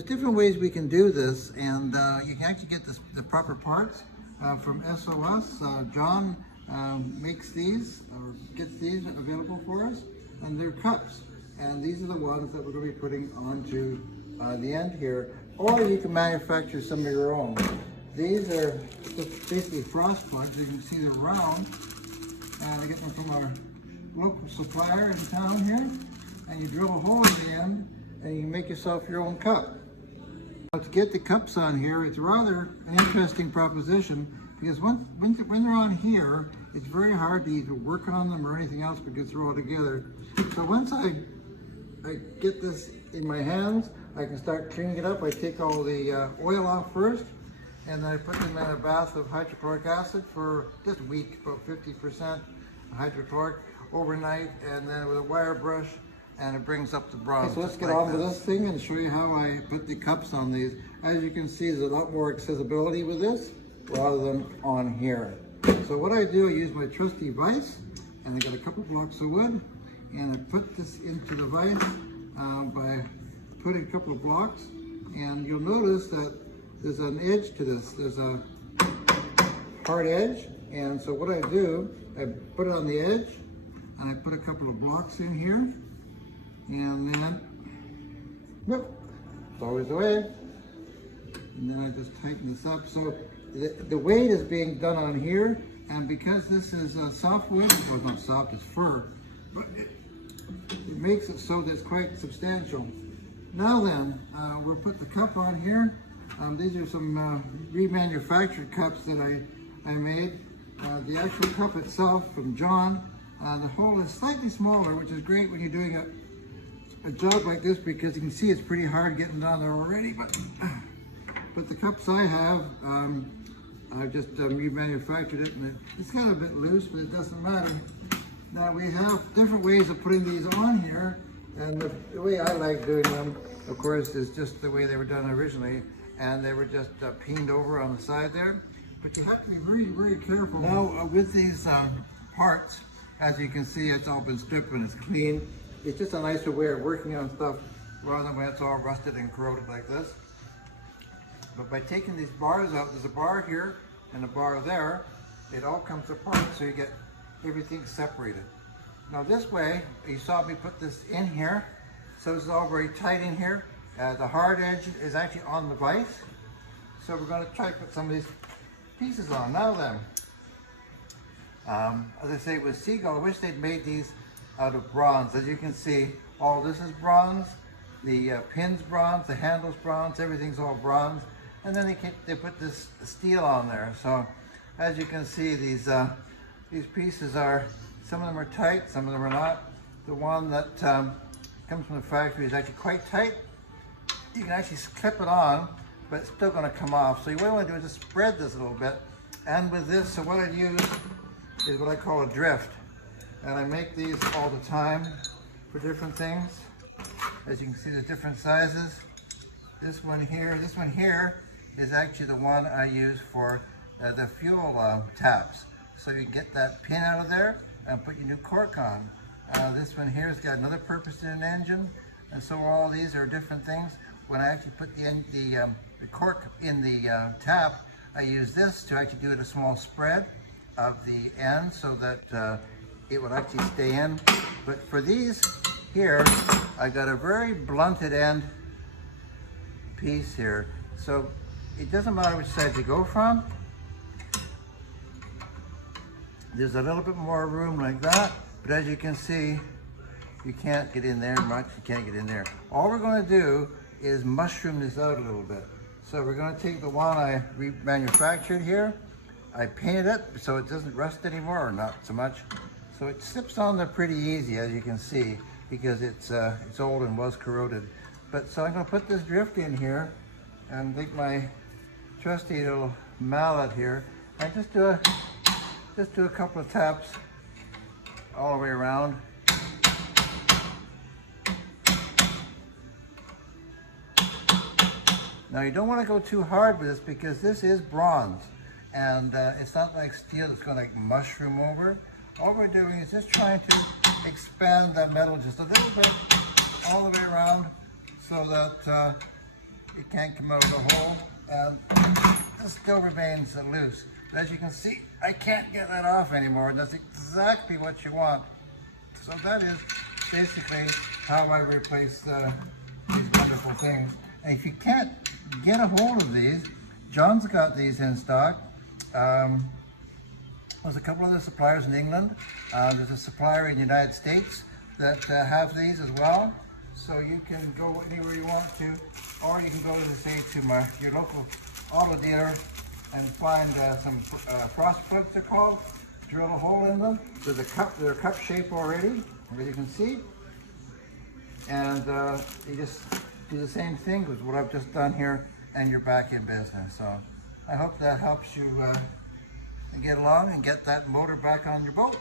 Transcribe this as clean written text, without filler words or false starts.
there's different ways we can do this, and you can actually get the proper parts from SOS. John makes these, or gets these available for us, and they're cups. And these are the ones that we're going to be putting onto the end here, or you can manufacture some of your own. These are just basically frost plugs. You can see they're round, and I get them from our local supplier in town here, and you drill a hole in the end, and you make yourself your own cup. To get the cups on here, it's rather an interesting proposition, because when they're on here, it's very hard to either work on them or anything else because they're all together. So once I get this in my hands, I can start cleaning it up. I take all the oil off first, and then I put them in a bath of hydrochloric acid for just a week, about 50% hydrochloric overnight, and then with a wire brush, and it brings up the bronze. So let's get on with this thing and show you how I put the cups on these. As you can see, there's a lot more accessibility with this rather than on here. So what I do, I use my trusty vise, and I got a couple blocks of wood, and I put this into the vise by putting a couple of blocks, and you'll notice that there's an edge to this. There's a hard edge, and so what I do, I put it on the edge, and I put a couple of blocks in here, and then, whoop, it's always the way, and then I just tighten this up. So the weight is being done on here, and because this is soft wood, well, it's not soft, it's fur, but it makes it so that it's quite substantial. Now then, we'll put the cup on here. These are some remanufactured cups that I made. The actual cup itself from John, the hole is slightly smaller, which is great when you're doing a job like this, because you can see it's pretty hard getting down there already. But the cups I have, I just remanufactured it, and it's kind of a bit loose, but it doesn't matter. Now we have different ways of putting these on here, and the way I like doing them, of course, is just the way they were done originally, and they were just peened over on the side there. But you have to be very, very careful. Now with these parts, as you can see, it's all been stripped and it's clean. It's just a nicer way of working on stuff rather than when it's all rusted and corroded like this. But by taking these bars out, there's a bar here and a bar there, it all comes apart, so you get everything separated. Now this way, you saw me put this in here, so it's all very tight in here. The hard edge is actually on the vise, so we're going to try to put some of these pieces on. Now then, as I say, with Seagull, I wish they'd made these out of bronze. As you can see, all this is bronze, the pin's bronze, the handle's bronze, everything's all bronze, and then they put this steel on there. So as you can see, these pieces are, some of them are tight, some of them are not. The one that comes from the factory is actually quite tight. You can actually clip it on, but it's still going to come off. So what you want to do is just spread this a little bit. And with this, so what I use is what I call a drift. And I make these all the time for different things. As you can see, there's different sizes. This one here is actually the one I use for the fuel taps. So you get that pin out of there and put your new cork on. This one here has got another purpose in an engine. And so all these are different things. When I actually put the cork in the tap, I use this to actually do it a small spread of the end so that it would actually stay in. But for these here, I got a very blunted end piece here. So it doesn't matter which side you go from. There's a little bit more room like that, but as you can see, you can't get in there much, you can't get in there. All we're going to do is mushroom this out a little bit. So we're going to take the one I remanufactured here, I painted it so it doesn't rust anymore, or not so much. So it slips on there pretty easy, as you can see, because it's old and was corroded. But so I'm going to put this drift in here and take my trusty little mallet here and just do a couple of taps all the way around. Now you don't want to go too hard with this because this is bronze, and it's not like steel that's going to mushroom over. All we're doing is just trying to expand that metal just a little bit all the way around so that it can't come out of the hole, and this still remains loose. But as you can see, I can't get that off anymore. That's exactly what you want. So that is basically how I replace these wonderful things. And if you can't get a hold of these, John's got these in stock. There's a couple of the suppliers in England. There's a supplier in the United States that have these as well. So you can go anywhere you want to, or you can go to, say, to your local auto dealer and find some frost plugs, they're called. Drill a hole in them. They're cup shape already, as you can see. And you just do the same thing with what I've just done here, and you're back in business. So I hope that helps you get along and get that motor back on your boat.